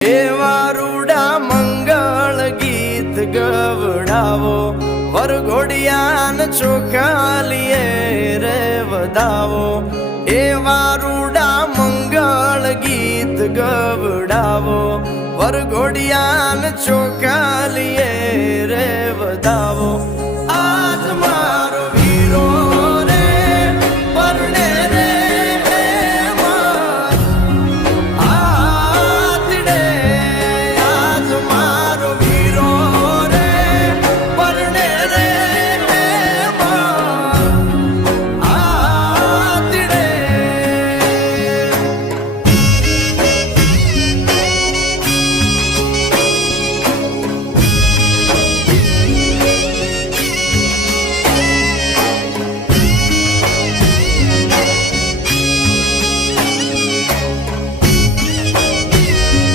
એવા રૂડા મંગળ ગીત ગવડાવો, વરઘોડિયાન ચોખાલીએ રે વધાવો. એવા રૂડા મંગળ ગીત ગવડાવો, વરઘોડિયાન ચોખાલીએ રે વધાવો.